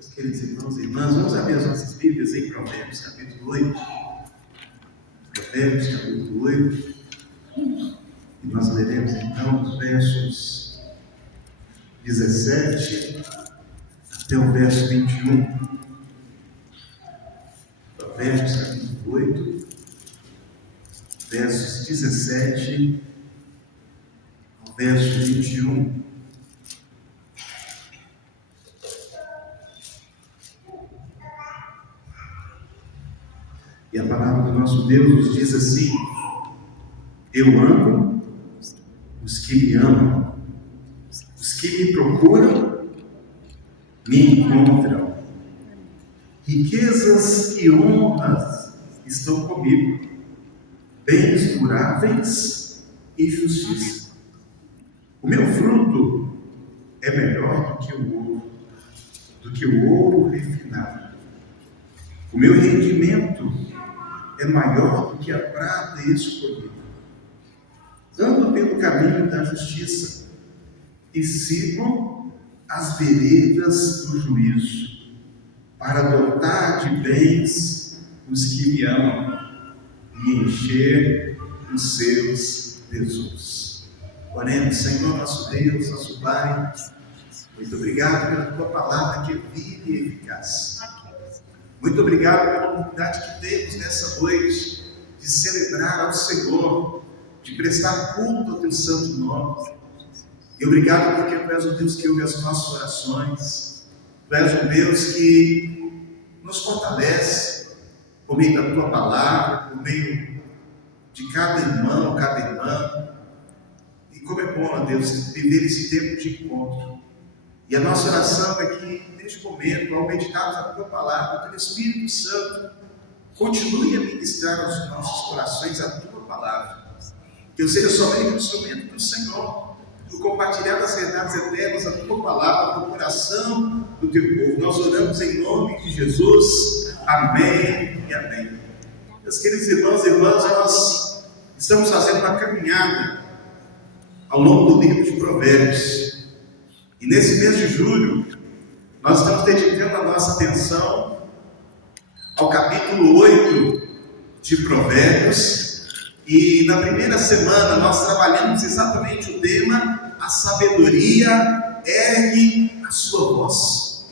Meus queridos irmãos e irmãs, vamos abrir as nossas Bíblias em Provérbios, capítulo 8. Provérbios, capítulo 8. E nós leremos então os versos 17 até o verso 21. Provérbios, capítulo 8, versos 17 ao verso 21. E a palavra do nosso Deus nos diz assim: eu amo os que me amam, os que me procuram me encontram. Riquezas e honras estão comigo, bens duráveis e justiça. O meu fruto é melhor do que o ouro refinado. O meu rendimento é maior do que a prata escolhida. Ando pelo caminho da justiça e sigo as veredas do juízo, para dotar de bens os que me amam e encher os seus tesouros. Oremos. Senhor nosso Deus, nosso Pai, muito obrigado pela tua palavra que é viva e eficaz. Muito obrigado pela oportunidade que temos nessa noite de celebrar ao Senhor, de prestar culto ao teu santo nome. E obrigado porque tu és um Deus que ouve as nossas orações. Tu és um Deus que nos fortalece por meio da tua palavra, por meio de cada irmão, cada irmã. E como é bom, ó Deus, viver esse tempo de encontro. E a nossa oração é que, neste momento, ao meditarmos a tua palavra, o teu Espírito Santo continue a ministrar aos nossos corações a tua palavra. Que eu seja somente um instrumento do Senhor, do compartilhar das verdades eternas, a tua palavra, do coração do teu povo. Nós oramos em nome de Jesus. Amém e amém. Meus queridos irmãos e irmãs, nós estamos fazendo uma caminhada ao longo do livro de Provérbios. E nesse mês de julho, nós estamos dedicando a nossa atenção ao capítulo 8 de Provérbios. E na primeira semana nós trabalhamos exatamente o tema: a sabedoria ergue a sua voz.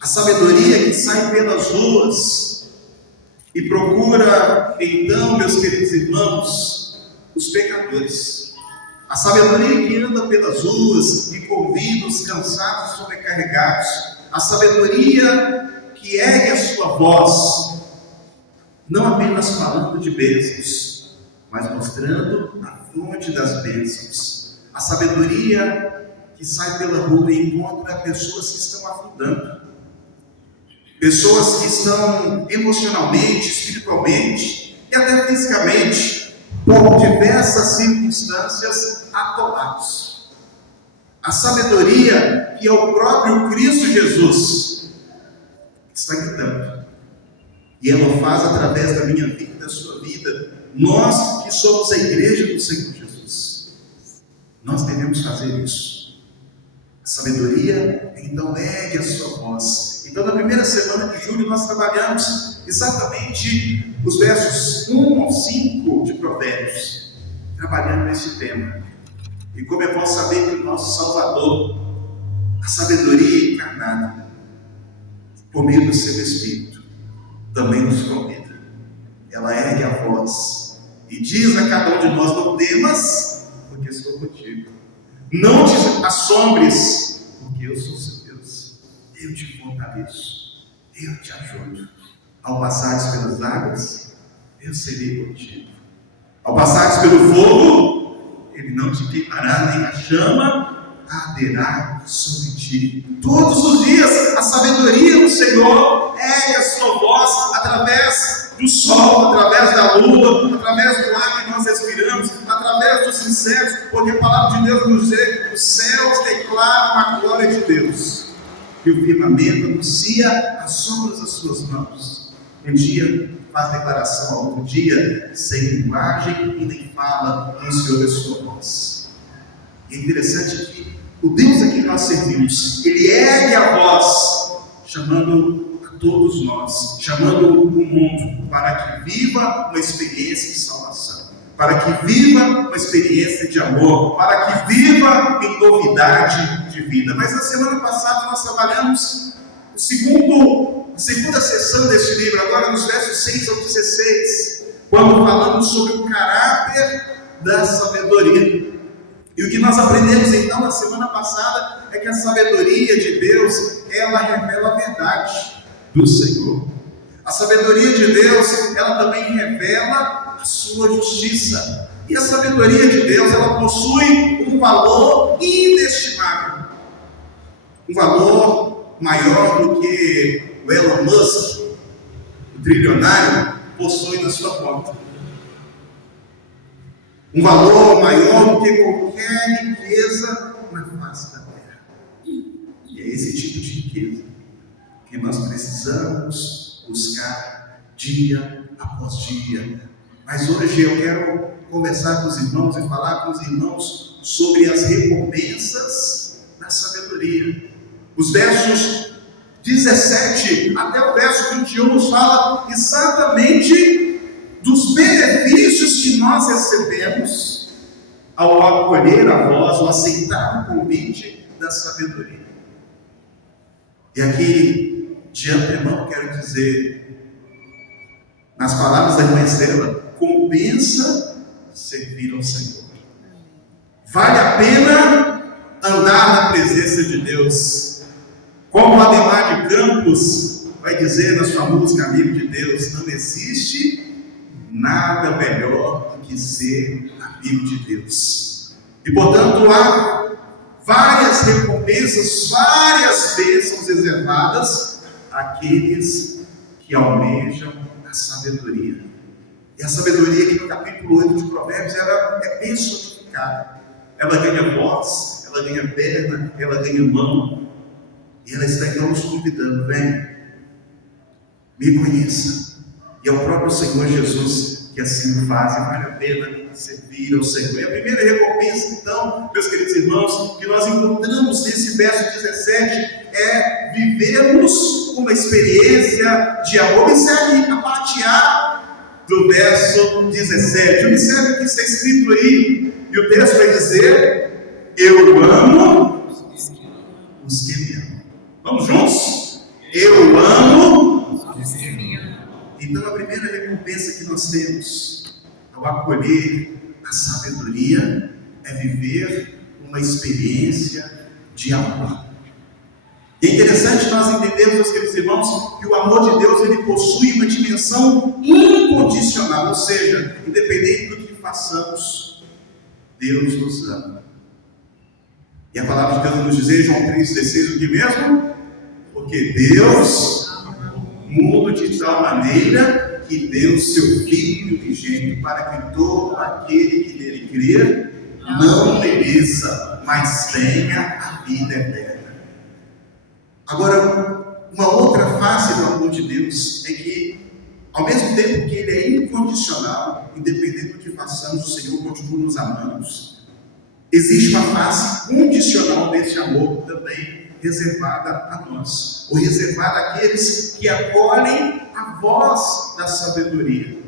A sabedoria que sai pelas ruas e procura, então, meus queridos irmãos, os pecadores. A sabedoria que anda pelas ruas e convida os cansados e sobrecarregados. A sabedoria que ergue a sua voz, não apenas falando de bênçãos, mas mostrando a fonte das bênçãos. A sabedoria que sai pela rua e encontra pessoas que estão afundando, pessoas que estão emocionalmente, espiritualmente e até fisicamente, por diversas circunstâncias, atolados. A sabedoria que é o próprio Cristo Jesus está gritando. E ela o faz através da minha vida e da sua vida. Nós que somos a igreja do Senhor Jesus, nós devemos fazer isso. A sabedoria, então, ergue a sua voz. Então, na primeira semana de julho, nós trabalhamos exatamente os versos 1 ao 5 de Provérbios, trabalhando esse tema. E como é bom saber que o nosso Salvador, a sabedoria encarnada, por meio do seu Espírito, também nos convida. Ela ergue a voz e diz a cada um de nós: não temas, porque estou contigo. Não te assombres, porque eu sou seu Deus. Eu te fortaleço, eu te ajudo. Ao passares pelas águas, eu serei contigo. Ao passares pelo fogo, ele não te queimará, nem a chama arderá sobre ti. Todos os dias, a sabedoria do Senhor ergue a sua voz através do sol, através da lua, através do ar que nós respiramos, através dos insetos, porque a palavra de Deus nos diz que os céus declaram a glória de Deus, e o firmamento anuncia as sombras das suas mãos. Um dia faz declaração, outro dia sem linguagem e nem fala, não se ouve a sua voz. E é interessante que o Deus a quem nós servimos, Ele ergue a voz, chamando a todos nós, chamando o mundo para que viva uma experiência de salvação, para que viva uma experiência de amor, para que viva em novidade de vida. Mas na semana passada nós trabalhamos a segunda sessão deste livro, agora nos versos 6 ao 16, quando falamos sobre o caráter da sabedoria. E o que nós aprendemos então na semana passada é que a sabedoria de Deus, ela revela a verdade do Senhor. A sabedoria de Deus, ela também revela a sua justiça. E a sabedoria de Deus, ela possui um valor inestimável. Um valor maior do que o Elon Musk, o trilionário, possui na sua conta. Um valor maior do que qualquer riqueza na face da terra. E é esse tipo de riqueza que nós precisamos buscar dia após dia. Mas hoje eu quero conversar com os irmãos e falar com os irmãos sobre as recompensas da sabedoria. Os versos 17 até o verso 21 nos fala exatamente dos benefícios que nós recebemos ao acolher a voz, ao aceitar o convite da sabedoria. E aqui, de antemão, quero dizer, nas palavras da irmã Estela, compensa servir ao Senhor. Vale a pena andar na presença de Deus. Como o Ademar de Campos vai dizer na sua música Amigo de Deus, não existe nada melhor do que ser amigo de Deus. E portanto há várias recompensas, várias bênçãos reservadas àqueles que almejam a sabedoria. E a sabedoria aqui no capítulo 8 de Provérbios, ela é personificada. Ela ganha voz, ela ganha perna, ela ganha mão. E ela está então nos convidando, vem, me conheça. E é o próprio Senhor Jesus que assim o faz, e vale a pena servir ao Senhor. E a primeira recompensa, então, meus queridos irmãos, que nós encontramos nesse verso 17, é vivermos uma experiência de amor. Observe a parte A do verso 17. Observe o que está escrito aí. E o texto vai dizer: eu amo os que me amam. Vamos juntos? Eu amo os que me amam. Então a primeira recompensa que nós temos ao acolher a sabedoria é viver uma experiência de amor. E é interessante nós entendermos, meus queridos irmãos, que o amor de Deus ele possui uma dimensão incondicional, ou seja, independente do que façamos, Deus nos ama. E a palavra de Deus nos diz em João 3,16 o que mesmo? Porque Deus mundo de tal maneira que deu o seu Filho unigênito para que todo aquele que nele crer não pereça, mas tenha a vida eterna. Agora, uma outra face do amor de Deus é que, ao mesmo tempo que ele é incondicional, independente do que façamos, o Senhor continua nos amando. Existe uma face condicional desse amor também, reservada a nós, ou reservada àqueles que acolhem a voz da sabedoria.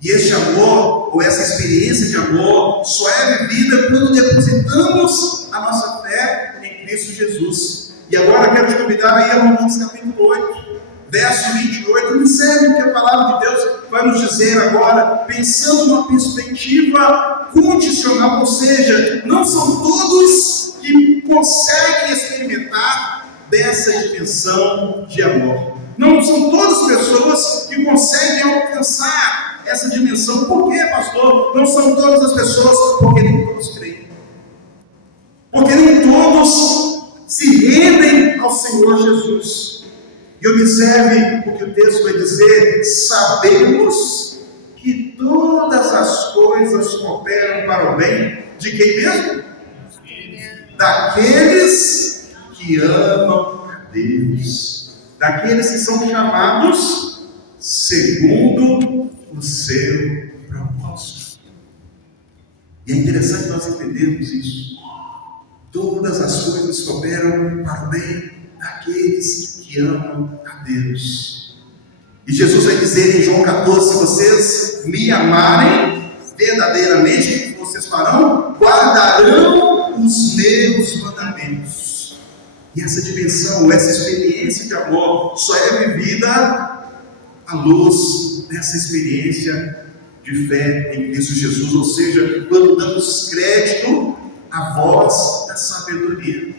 E este amor, ou essa experiência de amor, só é vivida quando depositamos a nossa fé em Cristo Jesus. E agora quero te convidar aí a Romanos capítulo 8, verso 28. Observe o que a palavra de Deus vai nos dizer agora, pensando numa perspectiva condicional, ou seja, não são todos que conseguem experimentar dessa dimensão de amor. Não são todas as pessoas que conseguem alcançar essa dimensão. Por quê, pastor? Não são todas as pessoas, porque nem todos creem. Porque nem todos se rendem ao Senhor Jesus. E observe o que o texto vai dizer: sabemos que todas as coisas cooperam para o bem de quem mesmo? Daqueles que amam a Deus, daqueles que são chamados segundo o seu propósito. E é interessante nós entendermos isso. todas as coisas cooperam para o bem daqueles que amam a Deus. E Jesus vai dizer em João 14: se vocês me amarem verdadeiramente, o que vocês farão? Guardarão os meus mandamentos. E essa dimensão, essa experiência de amor só é vivida à luz dessa experiência de fé em Cristo Jesus, ou seja, quando damos crédito à voz da sabedoria.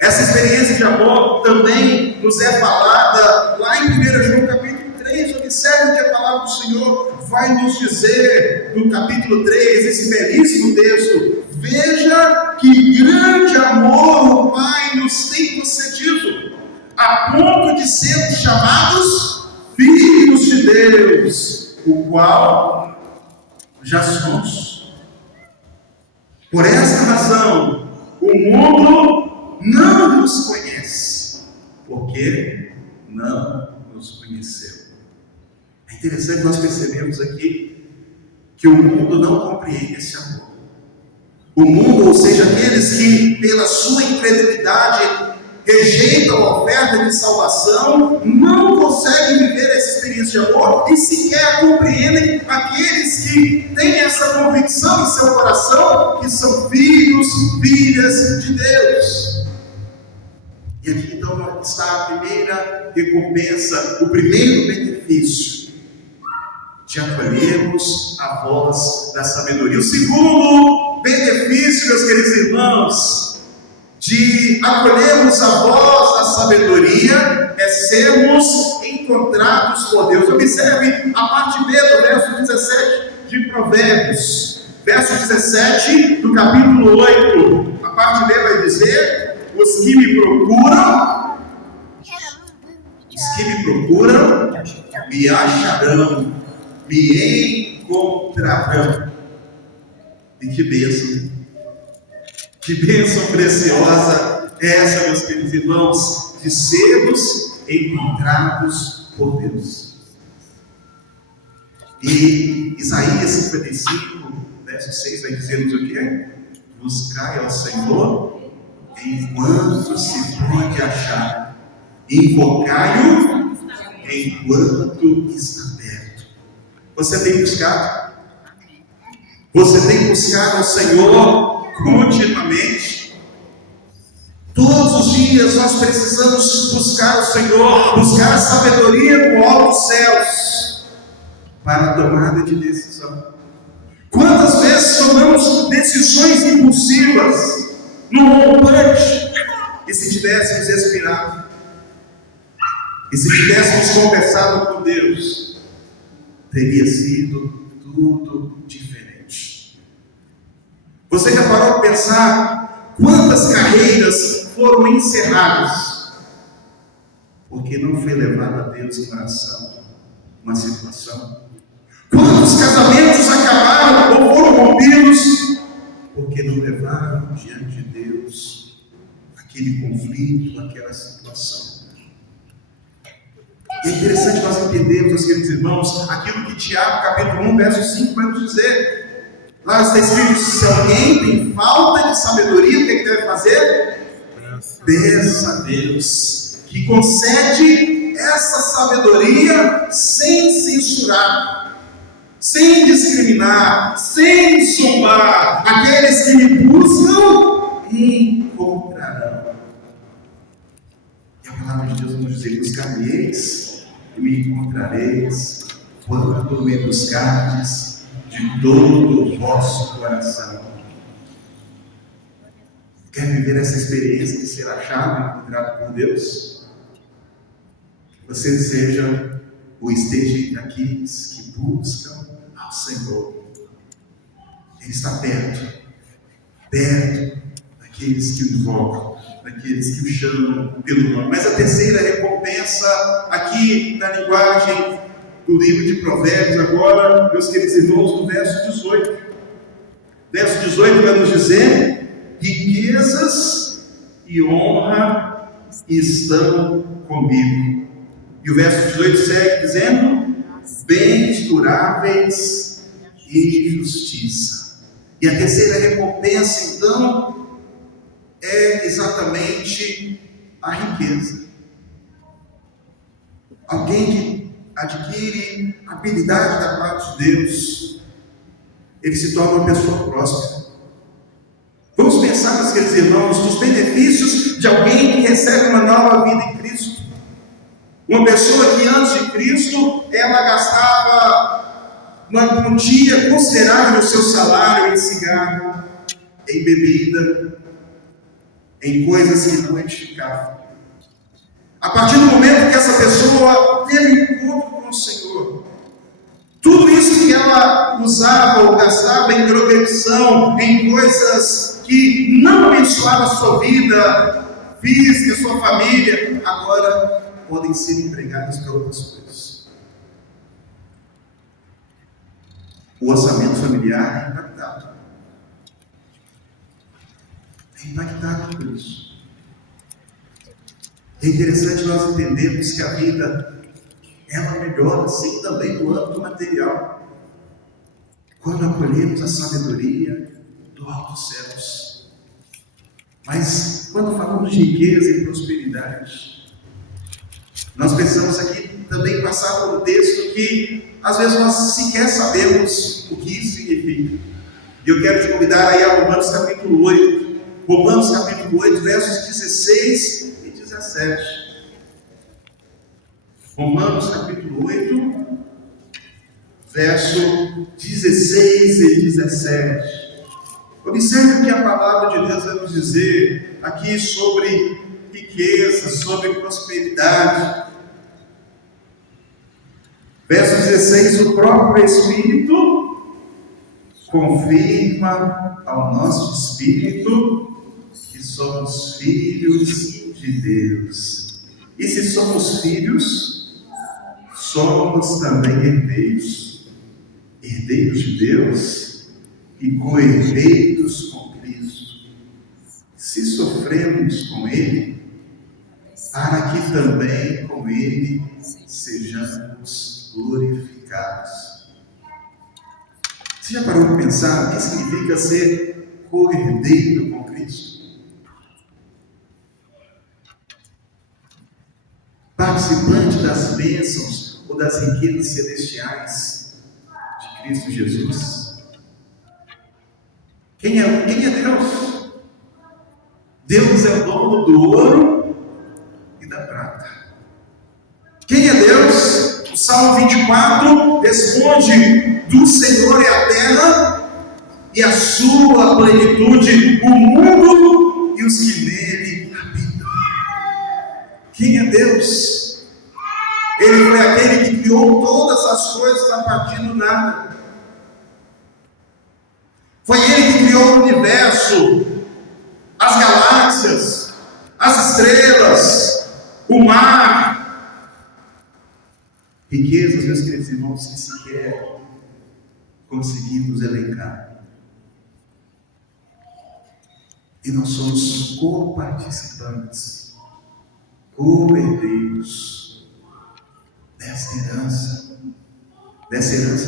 Essa experiência de amor também nos é falada lá em 1 João capítulo 3, observe que a palavra do Senhor vai nos dizer no capítulo 3, esse belíssimo texto: veja que grande amor o Pai nos tem concedido, a ponto de sermos chamados filhos de Deus, o qual já somos. Por essa razão, o mundo não nos conhece, porque não nos conheceu. É interessante nós percebemos aqui que o mundo não compreende esse amor. O mundo, ou seja, aqueles que pela sua incredulidade rejeitam a oferta de salvação, não conseguem viver essa experiência de amor e sequer compreendem aqueles que têm essa convicção em seu coração que são filhos, filhas de Deus. E aqui então está a primeira recompensa, o primeiro benefício de acolhermos a voz da sabedoria. O segundo benefício, meus queridos irmãos, de acolhermos a voz da sabedoria é sermos encontrados por Deus. Observe a parte B do verso 17 de Provérbios, verso 17 do capítulo 8. A parte B vai dizer: os que me procuram, me acharão, me encontrarão. E que bênção! Que bênção preciosa é essa, meus queridos irmãos, de sermos encontrados por Deus. E Isaías 55, verso 6 vai dizer-nos o quê? Buscai ao Senhor enquanto se pode achar, invocai-o enquanto está aberto. Você tem buscado? Você tem buscado ao Senhor continuamente? Todos os dias nós precisamos buscar o Senhor, buscar a sabedoria do alto dos céus para a tomada de decisão. Quantas vezes tomamos decisões impulsivas no rompante? E se tivéssemos respirado? E se tivéssemos conversado com Deus? Teria sido tudo diferente. Você já parou para pensar quantas carreiras foram encerradas porque não foi levado a Deus em oração uma situação? Quantos casamentos acabaram ou foram rompidos porque não levaram diante de Deus aquele conflito, aquela situação? E é interessante nós entendermos, meus queridos irmãos, aquilo que Tiago, capítulo 1, verso 5, vai nos dizer. Lá está escrito: se alguém tem falta de sabedoria, o que deve fazer? Peça a Deus, que concede essa sabedoria sem censurar, sem discriminar, sem zombar. Aqueles que me buscam, encontrarão. E a palavra de Deus vai nos dizer: buscar-me-eis e me encontrareis, quando me buscardes de todo o vosso coração. Quer viver essa experiência de ser achado e encontrado por Deus? Que você seja ou esteja entre aqueles que buscam ao Senhor. Ele está perto daqueles que o invocam, daqueles que o chamam pelo nome. Mas a terceira recompensa, aqui na linguagem do livro de Provérbios, agora, meus queridos irmãos, no verso 18. Verso 18 vai nos dizer: riquezas e honra estão comigo. E o verso 18 segue dizendo: bens duráveis e justiça. E a terceira recompensa, então, exatamente a riqueza. Alguém que adquire a habilidade da parte de Deus, ele se torna uma pessoa próspera. Vamos pensar, meus queridos irmãos, nos benefícios de alguém que recebe uma nova vida em Cristo. Uma pessoa que antes de Cristo, ela gastava uma quantia considerável do seu salário em cigarro, em bebida, em coisas que não edificavam. A partir do momento que essa pessoa teve um encontro com o Senhor, tudo isso que ela usava ou gastava em drogação, em coisas que não abençoavam a sua vida física, a sua família, agora podem ser empregadas para outras coisas. O orçamento familiar é impactado. É impactado por isso. É interessante nós entendermos que a vida, ela melhora sim também no âmbito material, quando acolhemos a sabedoria do alto dos céus. Mas quando falamos de riqueza e prosperidade, nós precisamos aqui também passar por um texto que às vezes nós sequer sabemos o que isso significa. E eu quero te convidar aí a Romanos capítulo 8. Romanos capítulo 8, versos 16 e 17. Romanos capítulo 8, verso 16 e 17. Observe o que a palavra de Deus vai nos dizer aqui sobre riqueza, sobre prosperidade. Verso 16: o próprio Espírito confirma ao nosso espírito que somos filhos de Deus. E se somos filhos, somos também herdeiros. Herdeiros de Deus e co-herdeiros com Cristo. Se sofremos com Ele, para que também com Ele sejamos glorificados. Você já parou para pensar o que significa ser co-herdeiro com Cristo? Participante das bênçãos ou das riquezas celestiais de Cristo Jesus. Quem é Deus? Deus é o dono do ouro e da prata. Quem é Deus? O Salmo 24 responde: do Senhor é a terra e a sua plenitude, o mundo e os que nele habitam. Quem é Deus? Ele foi aquele que criou todas as coisas a partir do nada. Foi Ele que criou o universo, as galáxias, as estrelas, o mar. Riquezas, meus queridos irmãos, que sequer conseguimos elencar. E nós somos co-participantes, co-herdeiros dessa herança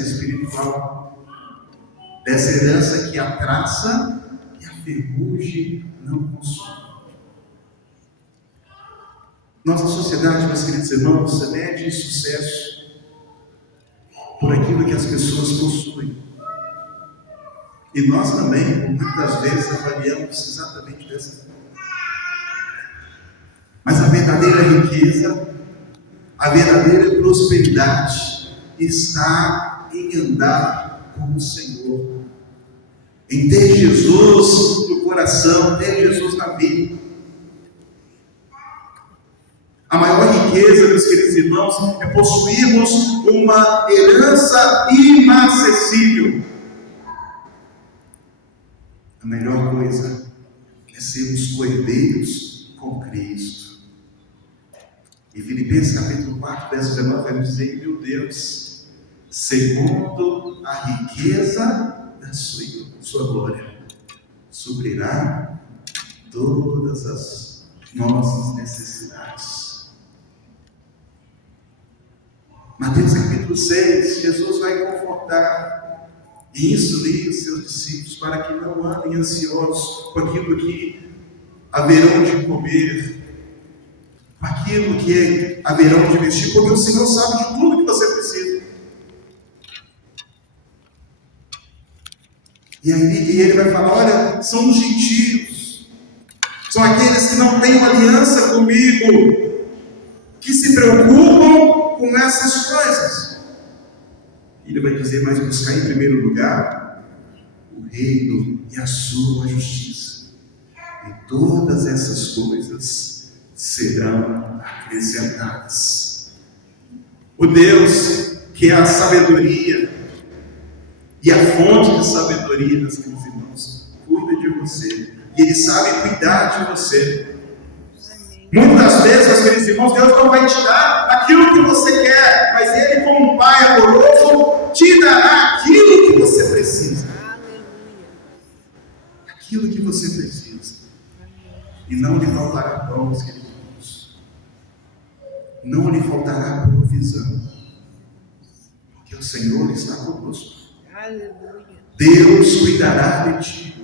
espiritual, dessa herança que a traça e a ferrugem não consomem. Nossa sociedade, meus queridos irmãos, mede sucesso por aquilo que as pessoas possuem. E nós também, muitas vezes, avaliamos exatamente dessa forma. Mas a verdadeira riqueza, a verdadeira prosperidade está em andar com o Senhor, em ter Jesus no coração, ter Jesus na vida. A maior riqueza, meus queridos irmãos, é possuirmos uma herança inacessível. A melhor coisa é sermos co-herdeiros com Cristo. E Filipenses capítulo 4, verso 19 vai nos dizer: meu Deus, segundo a riqueza da sua glória, suprirá todas as nossas necessidades. Mateus capítulo 6, Jesus vai confortar e instruir os seus discípulos para que não andem ansiosos com aquilo que haverão de comer, com aquilo que haverão de vestir, porque o Senhor sabe de tudo que você precisa. E aí ele vai falar: olha, são os gentios, são aqueles que não têm uma aliança comigo, que se preocupam com essas coisas. Ele vai dizer: mas buscar em primeiro lugar o reino e a sua justiça, e todas essas coisas serão acrescentadas. O Deus que é a sabedoria e a fonte de sabedoria das meus irmãos, cuida de você, e Ele sabe cuidar de você. Muitas das vezes, meus queridos irmãos, Deus não vai te dar aquilo que você quer, mas Ele, como um Pai amoroso, te dará aquilo que você precisa. Aquilo que você precisa. E não lhe faltará pão, meus queridos irmãos. Não lhe faltará provisão. Porque o Senhor está conosco. Deus cuidará de ti.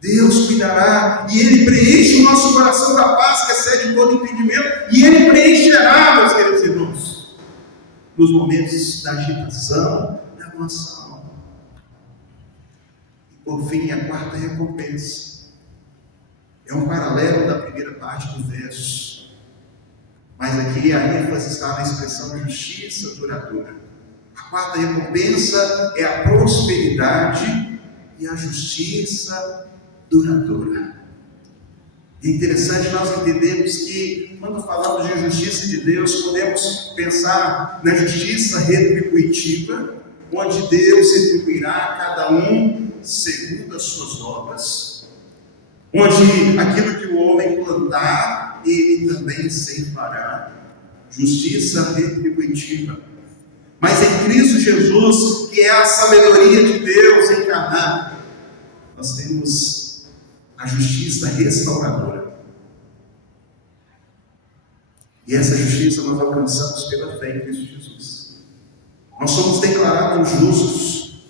Deus cuidará, e Ele preenche o nosso coração da paz que excede todo entendimento, e Ele preencherá, meus queridos irmãos, nos momentos da agitação da nossa alma. E por fim, a quarta recompensa é um paralelo da primeira parte do verso, mas aqui a ênfase está na expressão justiça duradoura. A quarta recompensa é a prosperidade e a justiça duradoura. É interessante nós entendermos que, quando falamos de justiça de Deus, podemos pensar na justiça retributiva, onde Deus retribuirá a cada um segundo as suas obras, onde aquilo que o homem plantar, ele também ceifará. Justiça retributiva. Mas em Cristo Jesus, que é a sabedoria de Deus encarnada, nós temos a justiça restauradora. E essa justiça nós alcançamos pela fé em Cristo Jesus. Nós somos declarados justos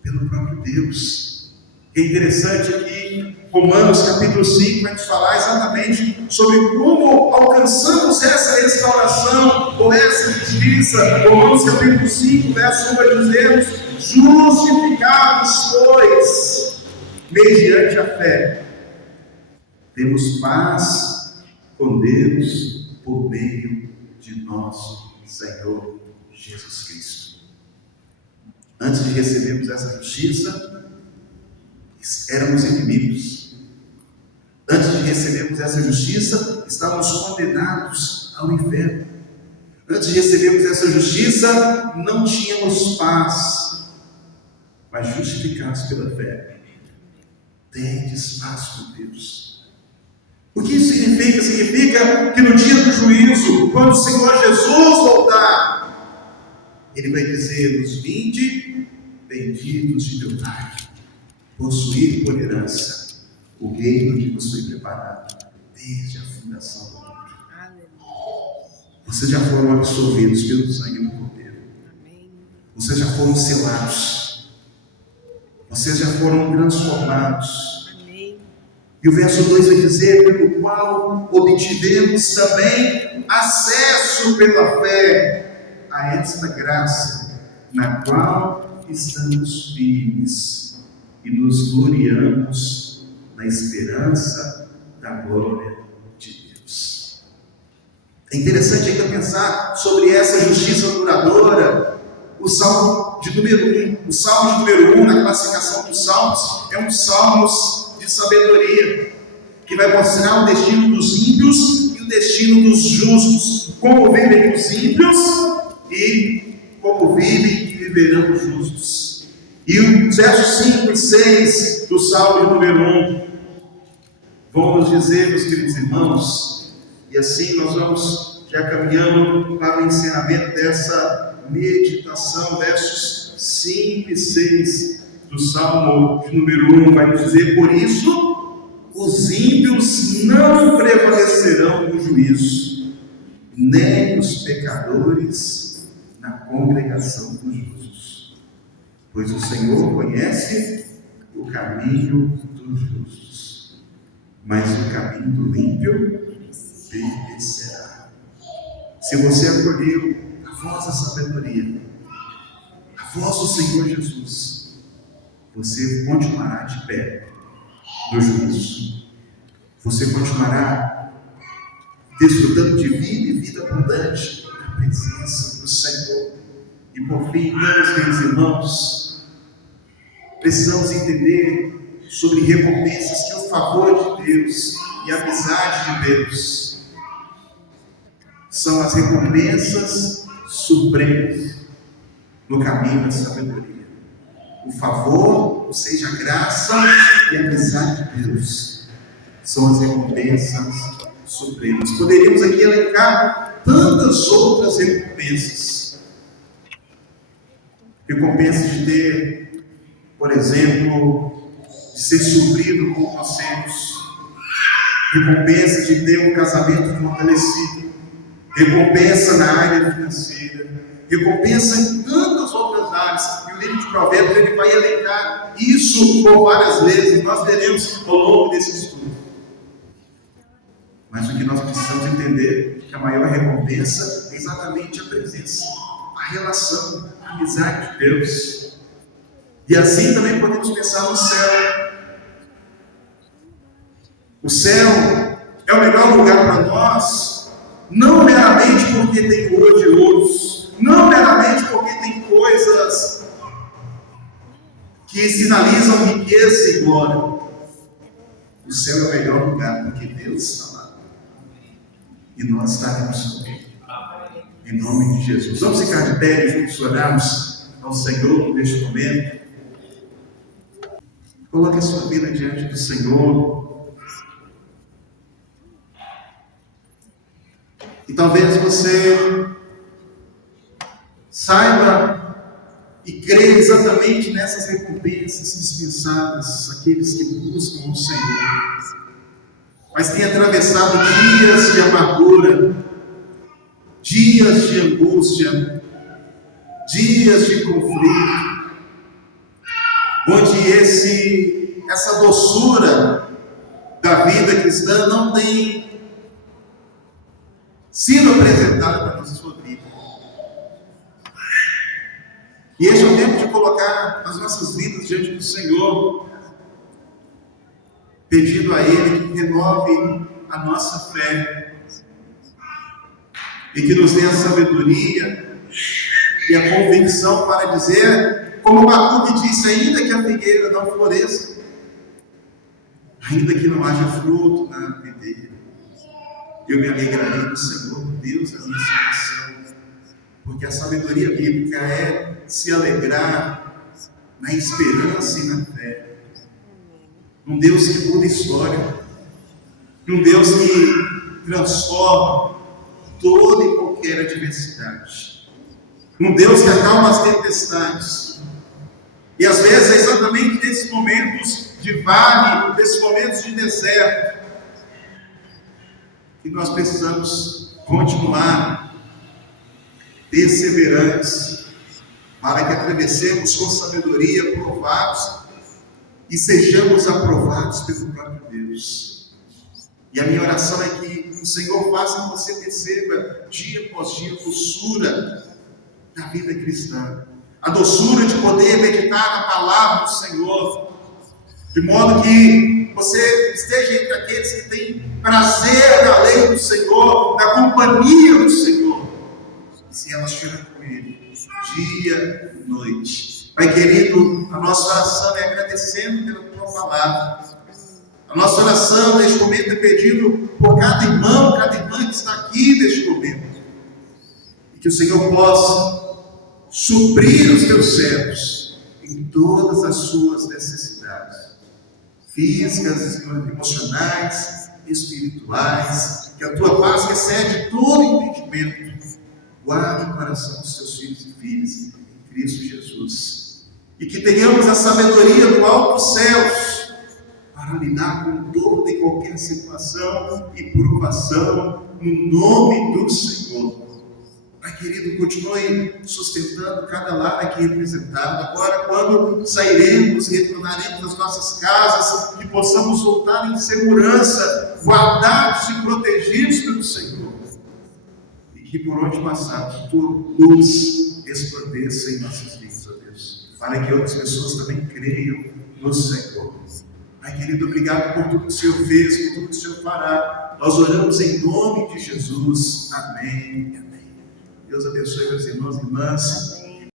pelo próprio Deus. É interessante que Romanos capítulo 5 vai nos falar exatamente sobre como alcançamos essa restauração ou essa justiça. Romanos capítulo 5, verso 1 vai dizer: justificados, pois, mediante a fé, temos paz com Deus por meio de nosso Senhor Jesus Cristo. Antes de recebermos essa justiça, éramos inimigos. Antes de recebermos essa justiça, estávamos condenados ao inferno. Antes de recebermos essa justiça, não tínhamos paz. Mas justificados pela fé, tendes paz com Deus. O que isso significa? Significa que no dia do juízo, quando o Senhor Jesus voltar, Ele vai dizer-nos: vinde, benditos de meu Pai, possuir por herança o reino que vos foi preparado desde a fundação do mundo. Vocês já foram absolvidos pelo sangue do Cordeiro. Vocês já foram selados. Vocês já foram transformados. E o verso 2 vai dizer: pelo qual obtivemos também acesso pela fé a esta graça, na qual estamos firmes e nos gloriamos na esperança da glória de Deus. É interessante ainda pensar sobre essa justiça duradoura. O Salmo de número 1, o Salmo de número 1 na classificação dos Salmos, é um Salmos de sabedoria, que vai mostrar o destino dos ímpios e o destino dos justos, como vivem os ímpios e como vivem e viverão os justos. E os versos 5 e 6 do Salmo de número 1 vão nos dizer, meus queridos irmãos, e assim nós vamos já caminhando para o encerramento dessa meditação. Versos 5 e 6 do Salmo de número 1 vai nos dizer: por isso os ímpios não prevalecerão no juízo, nem os pecadores na congregação dos justos, pois o Senhor conhece o caminho dos justos, mas o caminho do ímpio perecerá. Se você acolheu a voz da sabedoria, a voz do Senhor Jesus, você continuará de pé no juízo. Você continuará desfrutando de vida e vida abundante na presença do Senhor. E por fim, meus irmãos, precisamos entender sobre recompensas que o favor de Deus e a amizade de Deus são as recompensas supremas no caminho da sabedoria. O favor, ou seja, a graça e a amizade de Deus são as recompensas supremas. Poderíamos aqui elencar tantas outras recompensas. Recompensa de ter, por exemplo, de ser suprido com conselhos. Recompensa de ter um casamento fortalecido. Recompensa na área financeira. Recompensa em tantas outras áreas. E o livro de Provérbios ele vai elencar isso por várias vezes. Nós veremos ao longo desse estudo. Mas o que nós precisamos entender é que a maior recompensa é exatamente a presença, a relação, a amizade de Deus. E assim também podemos pensar no céu. O céu é o melhor lugar para nós, não meramente porque tem ouro de ouros, não meramente porque tem coisas que sinalizam riqueza e glória. O céu é o melhor lugar porque Deus está lá. E nós estaremos com Ele. Em nome de Jesus. Vamos ficar de pé e juntos orarmos ao Senhor neste momento. Coloque a sua vida diante do Senhor. E talvez você saiba e creia exatamente nessas recompensas dispensadas àqueles que buscam o Senhor. Mas tenha atravessado dias de amargura, dias de angústia, dias de conflito, onde essa doçura da vida cristã não tem sido apresentada na sua vida. E este é o tempo de colocar as nossas vidas diante do Senhor, pedindo a Ele que renove a nossa fé e que nos dê a sabedoria e a convicção para dizer, como Abacuque disse, ainda que a figueira não floresça, ainda que não haja fruto na videira, eu me alegrarei no Senhor, Deus da minha salvação, porque a sabedoria bíblica é se alegrar na esperança e na fé. Um Deus que muda história, um Deus que transforma toda e qualquer adversidade, um Deus que acalma as tempestades. E às vezes é exatamente nesses momentos de vale, nesses momentos de deserto, que nós precisamos continuar perseverantes, para que atravessemos com sabedoria, provados, e sejamos aprovados pelo próprio Deus. E a minha oração é que o Senhor faça que você perceba dia após dia a doçura da vida cristã, a doçura de poder meditar na palavra do Senhor, de modo que você esteja entre aqueles que têm prazer na lei do Senhor, na companhia do Senhor, e se relaciona com Ele dia e noite. Pai querido, a nossa oração é agradecendo pela Tua palavra. A nossa oração neste momento é pedindo por cada irmão, cada irmã que está aqui neste momento. E que o Senhor possa suprir os Teus servos em todas as suas necessidades. Físicas, emocionais, espirituais. Que a Tua paz, que excede todo entendimento, guarde o coração dos Teus filhos e filhas em Cristo Jesus. E que tenhamos a sabedoria do alto dos céus para lidar com toda e qualquer situação e provação no nome do Senhor. Para querido, continue sustentando cada lar aqui representado. Agora, quando sairemos e retornaremos às nossas casas, que possamos voltar em segurança, guardados e protegidos pelo Senhor. E que por onde passarmos, tua luz resplandeça em nossas vidas, ó Deus, para que outras pessoas também creiam no Senhor. Pai querido, obrigado por tudo que o Senhor fez, por tudo que o Senhor fará. Nós oramos em nome de Jesus. Amém. Deus abençoe meus irmãos e irmãs.